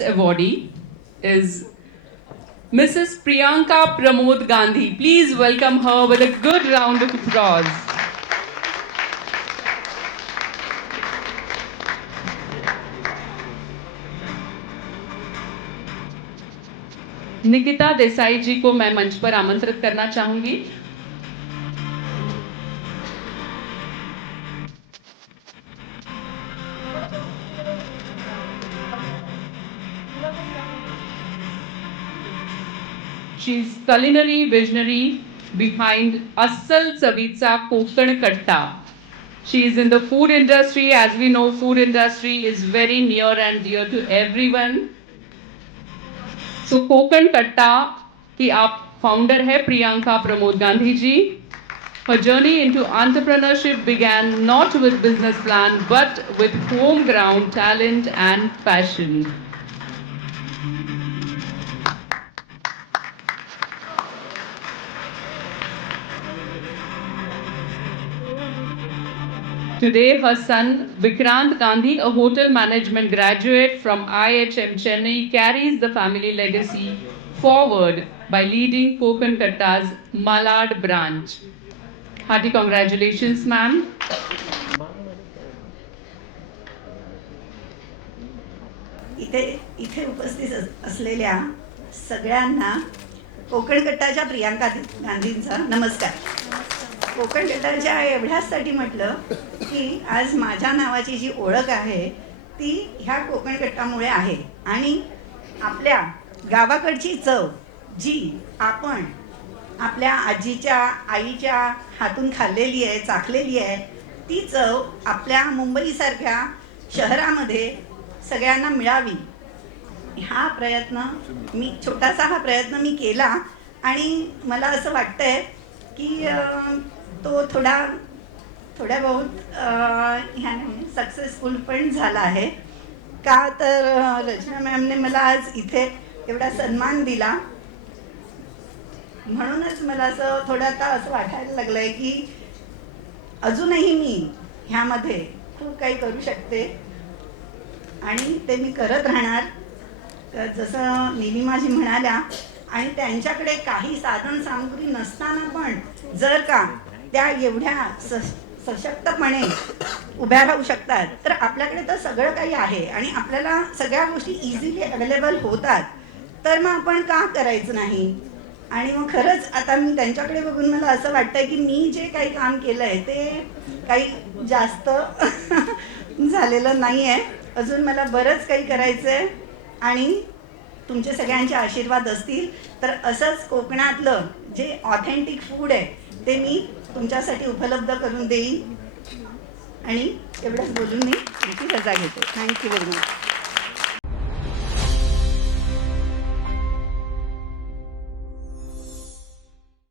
awardee is Mrs. Priyanka Pramod Gandhi. Please welcome her with a good round of applause. Nikita Desai जी को मैं मंच पर आमंत्रित करना चाहूंगी. She's culinary visionary behind Assal Chavitza Kokkan Katta. She is in the food industry. As we know, food industry is very near and dear to everyone. So Kokkan Katta की आप founder है Priyanka Pramod Gandhi ji. Her journey into entrepreneurship began not with business plan but with home ground talent and passion. Today, her son Vikrant Gandhi, a hotel management graduate from IHM Chennai, carries the family legacy forward by leading Kokkan Katta's Malad branch. Hearty congratulations, ma'am. इथे इथे उपस्थित असलेल्या सगळ्यांना कोकण कट्टाच्या प्रियांका गांधींचा नमस्कार. कोकण कट्टाच्या एवढ्याचसाठी म्हटलं की आज माझ्या नावाची जी ओळख आहे ती ह्या कोकण कट्टामुळे आहे. आणि आपल्या गावाकडची चव जी आपण आपल्या आजीच्या आईच्या हातून खाल्लेली आहे, चाखलेली आहे, ती चव आपल्या मुंबईसारख्या शहरामध्ये सगळ्यांना मिळावी हा प्रयत्न छोटासा प्रयत्न मी केला. आणि मला असं वाटतंय की तो थोड्या बहुत ह्याने सक्सेसफुल पण झाला आहे. का तर रचना मॅमने मला आज इथे एवढा सन्मान दिला, म्हणूनच मला असं थोडं आता असं वाटायला लागलंय की अजूनही मी ह्यामध्ये खूप काही करू शकते आणि ते मी करत राहणार. जसं निलिमाजी म्हणाल्या, आणि त्यांच्याकडे काही साधन सामग्री नसताना पण जर का त्या एवढ्या सशक्तपणे उभ्या राहू शकतात तर आपल्याकडे तर सगळं काही आहे आणि आपल्याला सगळ्या गोष्टी इझिली अवेलेबल होतात, तर मग आपण का करायचं नाही. आणि मग खरंच आता मी त्यांच्याकडे बघून मला असं वाटतंय की मी जे काही काम केलं आहे ते काही जास्त झालेलं नाही आहे. अजून मला बरंच काही करायचं आहे आणि तुमचे सगळ्यांचे आशीर्वाद असतील तर असंच कोकणातलं जे ऑथेंटिक फूड आहे ते मी तुमच्यासाठी उपलब्ध करून देईन. आणि एवढंच बोलून मी तुमची रजा घेते. Thank you very much.